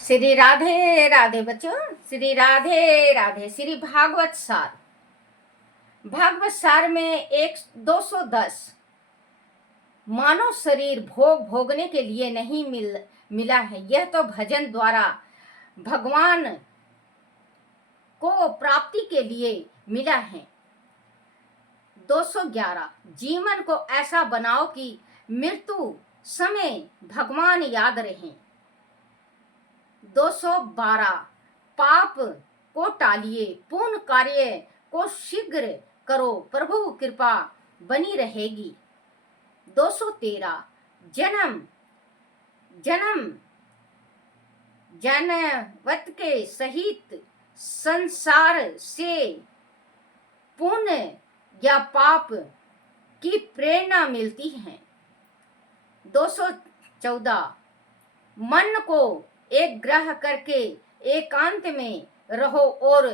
श्री राधे राधे बच्चों, श्री राधे राधे। श्री भागवत सार में 210 मानव शरीर भोगने के लिए नहीं मिला है। यह तो भजन द्वारा भगवान को प्राप्ति के लिए मिला है। 211 जीवन को ऐसा बनाओ कि मृत्यु समय भगवान याद रहें। 212 पाप को टालिए, पुण्य कार्य को शीघ्र करो, प्रभु कृपा बनी रहेगी। 213 जनवत के सहित संसार से पुण्य या पाप की प्रेरणा मिलती है। 214 मन को एक ग्रह करके एकांत में रहो और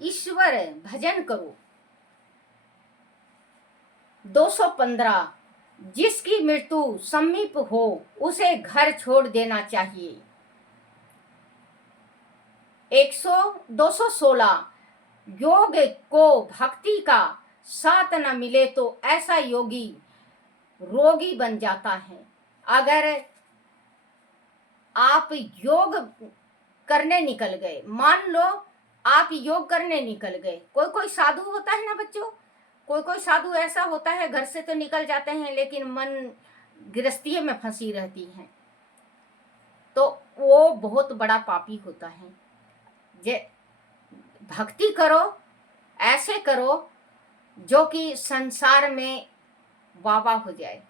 ईश्वर भजन करो। 215 जिसकी मृत्यु समीप हो उसे घर छोड़ देना चाहिए। 216 योग को भक्ति का साथ न मिले तो ऐसा योगी रोगी बन जाता है। अगर आप योग करने निकल गए, मान लो आप योग करने निकल गए, कोई साधु होता है ना बच्चों, कोई साधु ऐसा होता है घर से तो निकल जाते हैं लेकिन मन गृहस्थी में फंसी रहती है, तो वो बहुत बड़ा पापी होता है। भक्ति करो, ऐसे करो जो कि संसार में वाह हो जाए।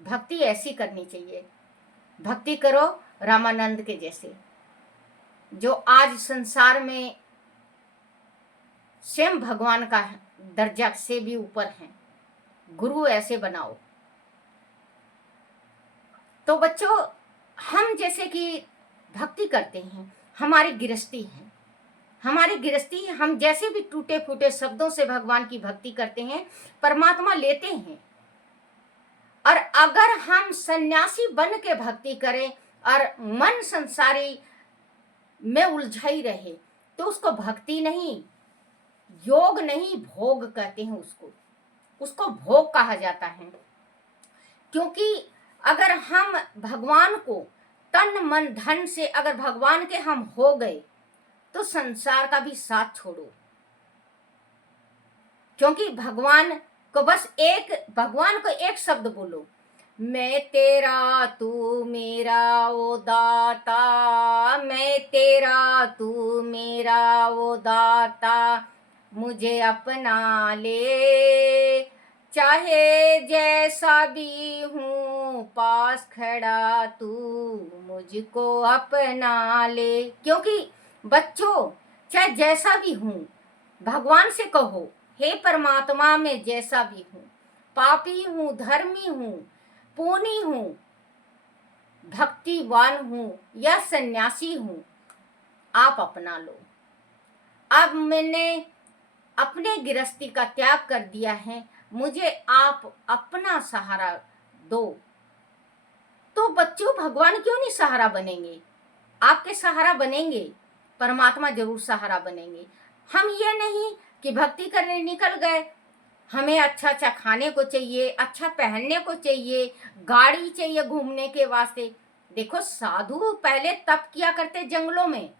भक्ति ऐसी करनी चाहिए। भक्ति करो रामानंद के जैसे, जो आज संसार में स्वयं भगवान का दर्जा से भी ऊपर हैं। गुरु ऐसे बनाओ। तो बच्चों, हम जैसे कि भक्ति करते हैं, हमारी गृहस्थी है, हम जैसे भी टूटे फूटे शब्दों से भगवान की भक्ति करते हैं, परमात्मा लेते हैं। और अगर हम सन्यासी बन के भक्ति करें और मन संसारी में उलझाई रहे तो उसको भक्ति नहीं, योग नहीं, भोग कहते हैं उसको भोग कहा जाता है। क्योंकि अगर हम भगवान को तन मन धन से अगर भगवान के हम हो गए तो संसार का भी साथ छोड़ो। क्योंकि भगवान को एक शब्द बोलो, मैं तेरा तू मेरा वो दाता, मैं तेरा तू मेरा वो दाता, मुझे अपना ले, चाहे जैसा भी हूँ पास खड़ा तू मुझको अपना ले। क्योंकि बच्चों, चाहे जैसा भी हूँ, भगवान से कहो, हे परमात्मा मैं जैसा भी हूँ, पापी हूँ, धर्मी हूँ, पुनी हूँ, भक्तिवान हूँ या सन्यासी हूँ, आप अपना लो। अब मैंने अपने गृहस्थी का त्याग कर दिया है, मुझे आप अपना सहारा दो। तो बच्चों, भगवान क्यों नहीं सहारा बनेंगे? आपके सहारा बनेंगे, परमात्मा जरूर सहारा बनेंगे। हम ये नहीं कि भक्ति करने निकल गए, हमें अच्छा अच्छा खाने को चाहिए, अच्छा पहनने को चाहिए, गाड़ी चाहिए घूमने के वास्ते। देखो, साधु पहले तप किया करते जंगलों में,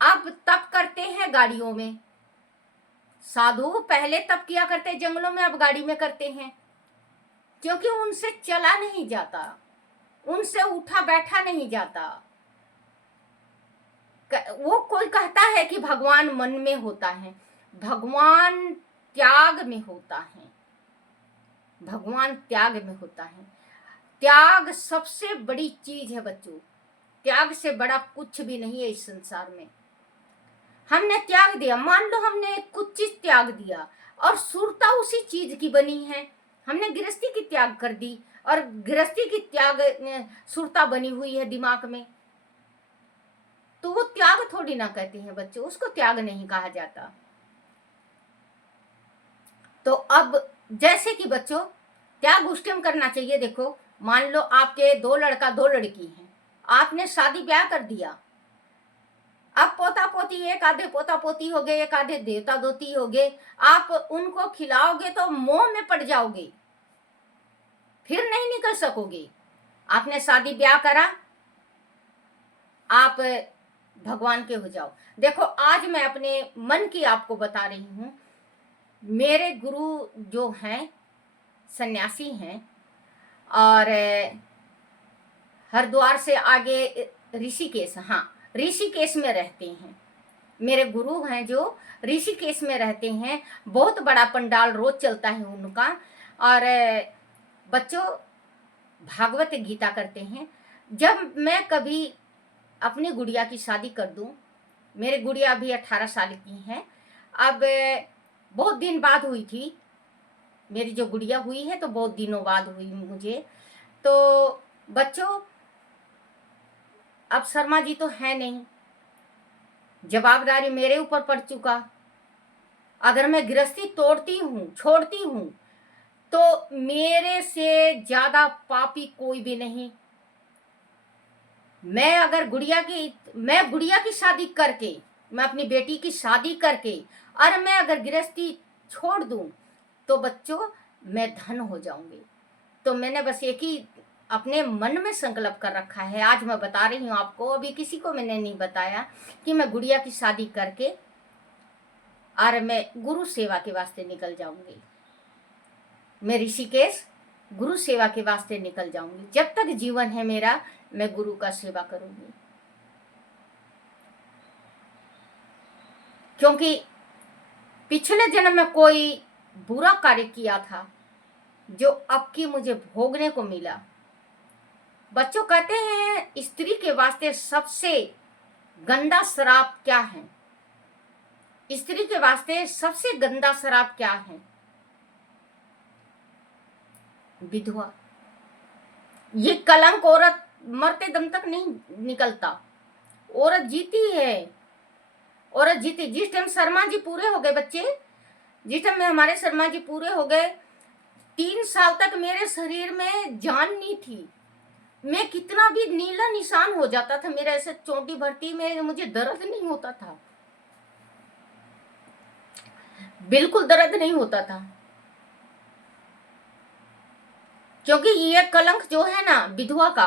अब तप करते हैं गाड़ियों में। साधु पहले तप किया करते जंगलों में, अब गाड़ी में करते हैं। क्योंकि उनसे चला नहीं जाता, उनसे उठा बैठा नहीं जाता। वो कोई कहता है कि भगवान मन में होता है, भगवान त्याग में होता है, भगवान त्याग में होता है। त्याग सबसे बड़ी चीज है बच्चों, त्याग से बड़ा कुछ भी नहीं है इस संसार में। हमने त्याग दिया, मान लो हमने कुछ चीज त्याग दिया और सुरता उसी चीज की बनी है। हमने गृहस्थी की त्याग कर दी और गृहस्थी की त्याग सुरता बनी हुई है दिमाग में, तो वो त्याग थोड़ी ना कहते हैं बच्चों, उसको त्याग नहीं कहा जाता। तो अब जैसे कि बच्चों, त्याग उस टाइम करना चाहिए। देखो, मान लो आपके 2 लड़का 2 लड़की हैं, आपने शादी ब्याह कर दिया, अब पोता पोती, एक आधे पोता पोती हो गए, एक आधे देवता दोती हो गए, आप उनको खिलाओगे तो मोह में पड़ जाओगे, फिर नहीं निकल सकोगे। आपने शादी ब्याह करा, आप भगवान के हो जाओ। देखो आज मैं अपने मन की आपको बता रही हूँ। मेरे गुरु जो हैं सन्यासी हैं, और हरिद्वार से आगे ऋषिकेश, हाँ ऋषिकेश में रहते हैं। मेरे गुरु हैं जो ऋषिकेश में रहते हैं। बहुत बड़ा पंडाल रोज चलता है उनका। और बच्चों भागवत गीता करते हैं। जब मैं कभी अपनी गुड़िया की शादी कर दूं, मेरी गुड़िया अभी 18 साल की है, अब बहुत दिन बाद हुई थी मेरी जो गुड़िया हुई है, तो बहुत दिनों बाद हुई मुझे। तो बच्चों अब शर्मा जी तो है नहीं, जवाबदारी मेरे ऊपर पड़ चुका। अगर मैं गृहस्थी तोड़ती हूँ, छोड़ती हूँ, तो मेरे से ज्यादा पापी कोई भी नहीं। मैं गुड़िया की शादी करके, मैं अपनी बेटी की शादी करके, और मैं अगर गृहस्थी छोड़ दूं, तो बच्चों मैं धन हो जाऊंगी। तो मैंने बस एक ही अपने मन में संकल्प कर रखा है, आज मैं बता रही हूँ आपको, अभी किसी को मैंने नहीं बताया, कि मैं गुड़िया की शादी करके और मैं गुरु सेवा के वास्ते निकल जाऊंगी। मैं ऋषिकेश गुरु सेवा के वास्ते निकल जाऊंगी। जब तक जीवन है मेरा, मैं गुरु का सेवा करूंगी। क्योंकि पिछले जन्म में कोई बुरा कार्य किया था, जो अब की मुझे भोगने को मिला। बच्चों कहते हैं स्त्री के वास्ते सबसे गंदा शराब क्या है? स्त्री के वास्ते सबसे गंदा शराब क्या है? विधवा। ये कलंक औरत मरते दम तक नहीं निकलता। औरत जीती है, औरत जीती। जिस टाइम शर्मा जी पूरे हो गए बच्चे, जिस टाइम में हमारे शर्मा जी पूरे हो गए, 3 साल तक मेरे शरीर में जान नहीं थी। मैं कितना भी नीला निशान हो जाता था, मेरा ऐसे चोटी भरती में, मुझे दर्द नहीं होता था, बिल्कुल दर्द नहीं होता था। क्योंकि ये कलंक जो है ना विधवा का,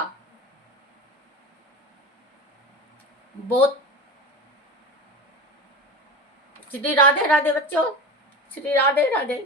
बहुत। श्री राधे राधे बच्चों, श्री राधे राधे।